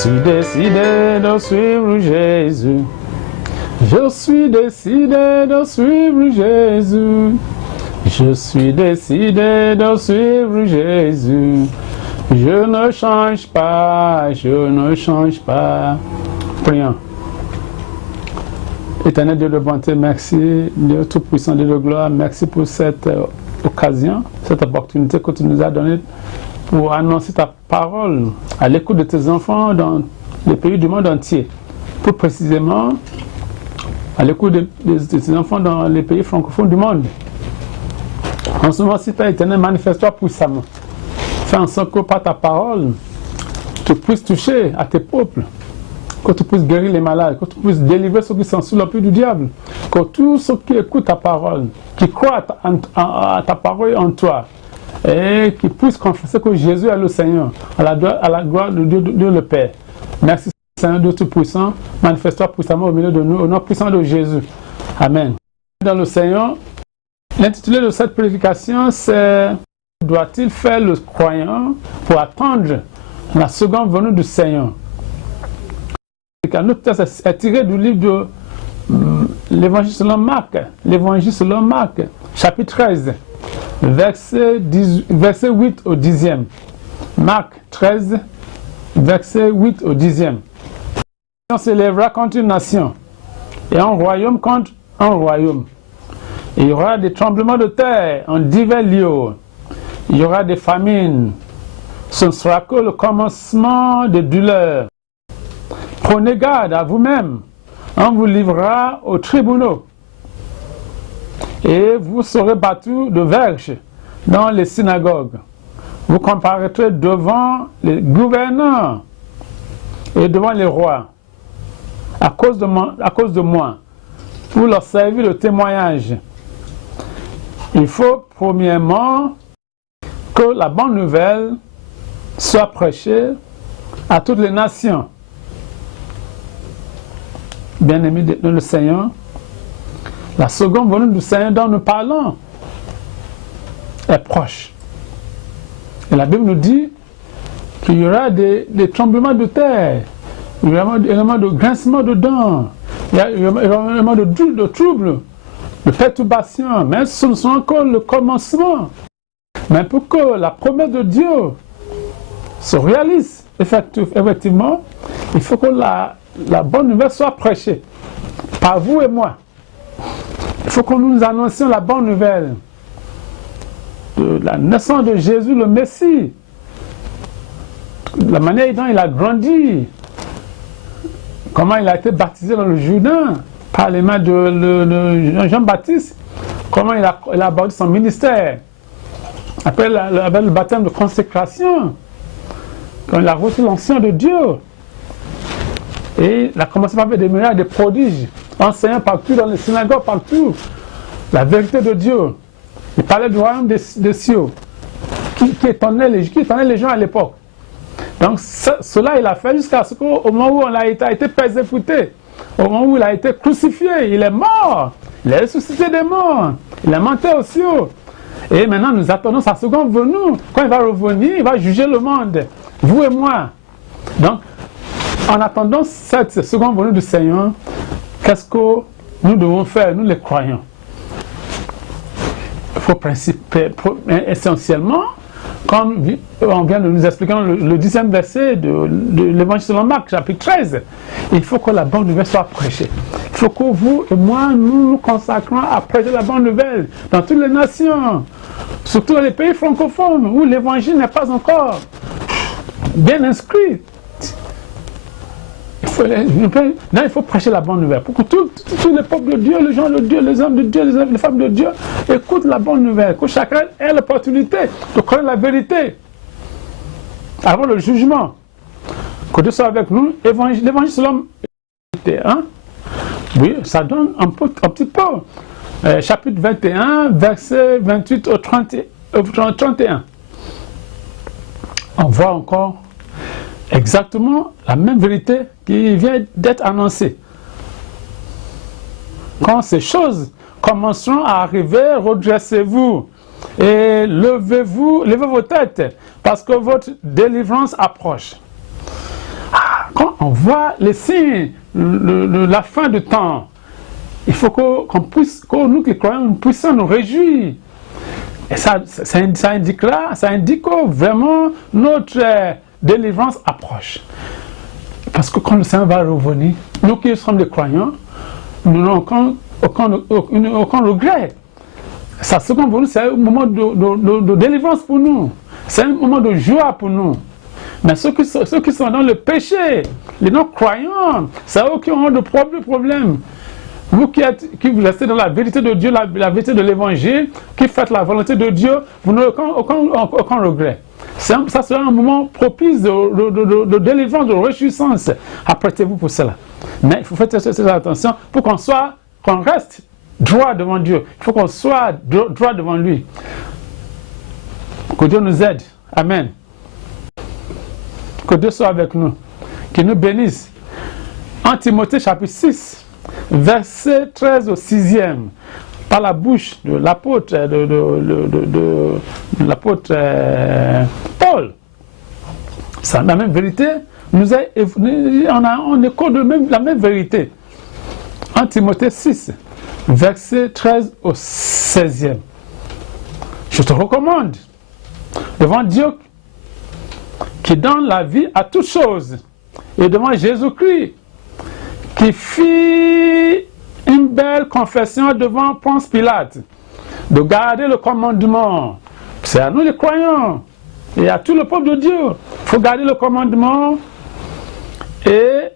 suis décidé de suivre Jésus. Je suis décidé de suivre Jésus. Je suis décidé de suivre Jésus. Je ne change pas, je ne change pas. Prions. Éternel Dieu de bonté, merci, Dieu Tout-Puissant, Dieu de gloire, merci pour cette occasion, cette opportunité que tu nous as donnée pour annoncer ta parole à l'écoute de tes enfants dans les pays du monde entier. Plus précisément, à l'écoute de tes enfants dans les pays francophones du monde. En ce moment-ci, Père éternel, manifeste-toi puissamment. Fais en sorte que par ta parole, tu puisses toucher à tes peuples. Que tu puisses guérir les malades, que tu puisses délivrer ceux qui sont sous l'empire du diable, que tous ceux qui écoutent ta parole, qui croient à ta parole en toi, et qui puissent confesser que Jésus est le Seigneur, à la gloire de Dieu le Père. Merci Seigneur Dieu Tout-Puissant, manifeste-toi puissamment au milieu de nous, au nom puissant de Jésus. Amen. Dans le Seigneur, l'intitulé de cette prédication, c'est « Doit-il faire le croyant pour attendre la seconde venue du Seigneur ?» Notre texte est tiré du livre de l'Évangile selon Marc, chapitre 13, verset 8 au 10e. Marc 13, verset 8 au 10e. On s'élèvera contre une nation et un royaume contre un royaume. Il y aura des tremblements de terre en divers lieux. Il y aura des famines. Ce ne sera que le commencement des douleurs. Prenez garde à vous-même, on vous livrera aux tribunaux et vous serez battus de verges dans les synagogues. Vous comparaîtrez devant les gouverneurs et devant les rois à cause de moi pour leur servir de témoignage. Il faut premièrement que la bonne nouvelle soit prêchée à toutes les nations. Bien-aimés de le Seigneur, la seconde venue du Seigneur dont nous parlons est proche. Et la Bible nous dit qu'il y aura des tremblements de terre, il y aura également de grincements de dents, il y aura également de troubles, de perturbations, mais ce ne sont encore le commencement. Mais pour que la promesse de Dieu se réalise effectivement, il faut que la bonne nouvelle soit prêchée par vous et moi. Il faut que nous annoncions la bonne nouvelle de la naissance de Jésus, le Messie, la manière dont il a grandi, comment il a été baptisé dans le Jourdain par les mains de Jean-Baptiste, comment il a abordé son ministère, après le baptême de consécration, quand il a reçu l'onction de Dieu. Et il a commencé par faire des miracles, des prodiges, enseignant partout dans les synagogues, partout, la vérité de Dieu. Il parlait du royaume des cieux, qui étonnait les gens à l'époque. Donc cela il a fait jusqu'à ce qu'au moment où a été persécuté, au moment où il a été crucifié, il est mort, il est ressuscité des morts, il est monté aux cieux. Et maintenant nous attendons sa seconde venue. Quand il va revenir, il va juger le monde, vous et moi. Donc, en attendant cette seconde venue du Seigneur, qu'est-ce que nous devons faire, nous les croyants? Il faut essentiellement, comme on vient de nous expliquer le 10e verset de l'Évangile selon Marc, chapitre 13, il faut que la bonne nouvelle soit prêchée. Il faut que vous et moi, nous nous consacrons à prêcher la bonne nouvelle dans toutes les nations, surtout dans les pays francophones où l'Évangile n'est pas encore bien inscrit. Il faut prêcher la bonne nouvelle pour que tous les peuples de Dieu, les gens de Dieu, les hommes de Dieu, les femmes de Dieu écoutent la bonne nouvelle, que chacun ait l'opportunité de connaître la vérité avant le jugement. Que Dieu soit avec nous. L'évangile selon hein? Oui, ça donne un petit peu. Chapitre 21, verset 28 au 31. On voit encore exactement la même vérité qui vient d'être annoncée. Quand ces choses commenceront à arriver, redressez-vous et levez vos têtes, parce que votre délivrance approche. quand on voit les signes, la fin du temps, il faut que nous qui croyons, nous puissions nous réjouir. Et ça indique que vraiment notre délivrance approche. Parce que quand le Seigneur va revenir, nous qui sommes des croyants, nous n'avons aucun regret. Ça, ce qu'on veut, c'est un moment de délivrance pour nous. C'est un moment de joie pour nous. Mais ceux qui sont dans le péché, les non-croyants, c'est eux qui ont de problèmes. Vous qui restez dans la vérité de Dieu, la vérité de l'évangile, qui faites la volonté de Dieu, vous n'aurez aucun regret. Ça sera un moment propice de délivrance, de réjouissance. Apprêtez-vous pour cela. Mais il faut faire attention pour qu'on reste droit devant Dieu. Il faut qu'on soit droit devant lui. Que Dieu nous aide. Amen. Que Dieu soit avec nous. Qu'il nous bénisse. En Timothée chapitre 6, verset 13 au 6e, par la bouche de l'apôtre Paul. Ça, la même vérité, on écho la même vérité. En Timothée 6, verset 13 au 16e. Je te recommande, devant Dieu, qui donne la vie à toutes choses, et devant Jésus-Christ, qui fit une belle confession devant Ponce Pilate, de garder le commandement. C'est à nous les croyants, et à tout le peuple de Dieu. Il faut garder le commandement et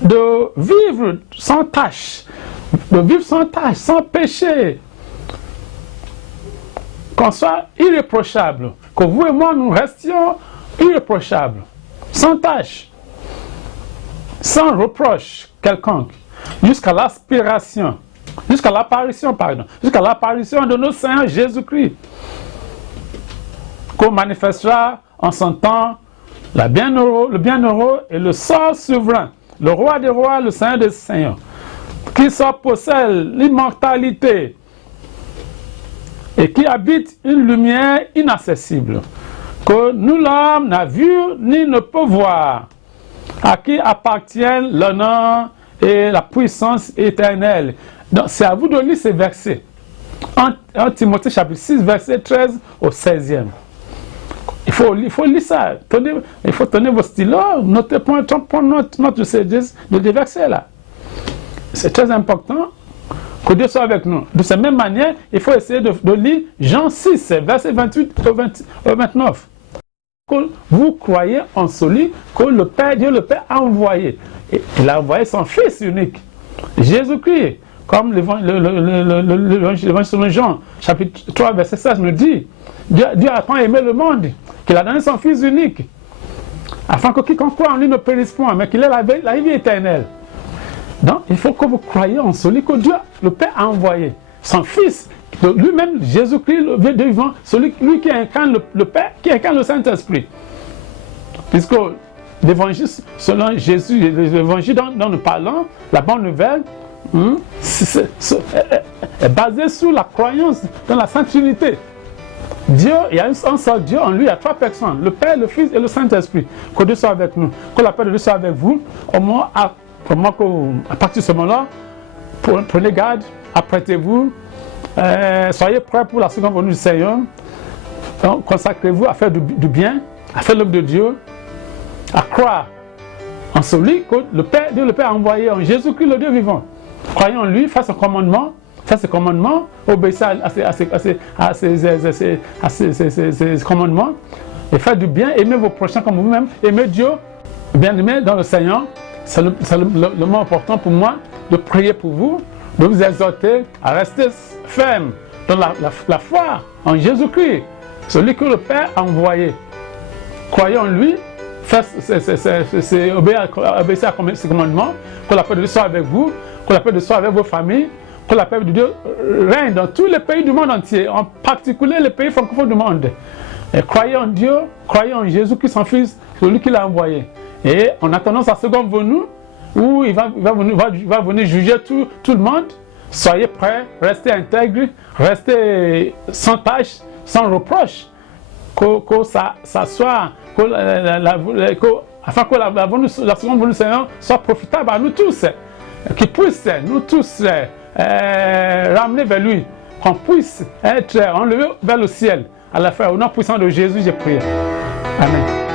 de vivre sans tâche, sans péché, qu'on soit irréprochable, que vous et moi nous restions irréprochables, sans tâche, sans reproche quelconque, jusqu'à l'apparition de notre Seigneur Jésus-Christ, qu'on manifestera en son temps le bienheureux et le seul souverain, le roi des rois, le Seigneur des seigneurs, qui possède l'immortalité et qui habite une lumière inaccessible, que nul homme n'a vu ni ne peut voir, à qui appartiennent l'honneur et la puissance éternelle. Donc, c'est à vous de lire ces versets. En Timothée chapitre 6, verset 13 au 16e. Il faut lire ça. Il faut tenir vos stylos, notez point de ces versets là. C'est très important que Dieu soit avec nous. De cette même manière, il faut essayer de lire Jean 6, verset 28 au 29. Que vous croyez en celui que Dieu le Père a envoyé. Et il a envoyé son Fils unique, Jésus-Christ, comme l'évangile de Jean, chapitre 3, verset 16 nous dit. Dieu a tant aimé le monde qu'il a donné son Fils unique, afin que quiconque croit en lui ne périsse point, mais qu'il ait la vie éternelle. Donc, il faut que vous croyiez en celui que Dieu, le Père, a envoyé. Son Fils, lui-même, Jésus-Christ, le Dieu vivant, lui qui incarne le Père, qui incarne le Saint-Esprit. Puisque l'évangile, selon Jésus, l'évangile dont nous parlons, la bonne nouvelle, est basée sur la croyance dans la Sainte Trinité. Dieu, il y a un seul Dieu, en lui, il y a trois personnes, le Père, le Fils et le Saint-Esprit. Que Dieu soit avec nous, que la paix de Dieu soit avec vous. Au moins, à partir de ce moment-là, prenez garde, apprêtez-vous, soyez prêts pour la seconde venue du Seigneur. Consacrez-vous à faire du bien, à faire l'œuvre de Dieu, à croire en celui que Dieu le Père a envoyé, en Jésus-Christ, le Dieu vivant. Croyez en lui, faites ses commandements, obéissez à ses commandements, et faites du bien, aimez vos prochains comme vous-même, aimez Dieu, bien-aimé dans le Seigneur. C'est le moment important pour moi de prier pour vous, de vous exhorter à rester ferme dans la foi en Jésus-Christ, celui que le Père a envoyé. Croyez en lui, obéissez à ses commandements, que la paix de Dieu soit avec vous, que la paix de Dieu soit avec vos familles, que la paix de Dieu règne dans tous les pays du monde entier, en particulier les pays francophones du monde. Et croyez en Dieu, croyez en Jésus-Christ, son Fils, celui qui l'a envoyé. Et en attendant sa seconde venue, où il va venir juger tout le monde, soyez prêts, restez intègres, restez sans tâche, sans reproche, que ça soit, afin que la seconde venue du Seigneur soit profitable à nous tous, qu'il puisse nous tous ramener vers lui, qu'on puisse être enlevés vers le ciel. À la fin, au nom puissant de Jésus, j'ai prié. Amen.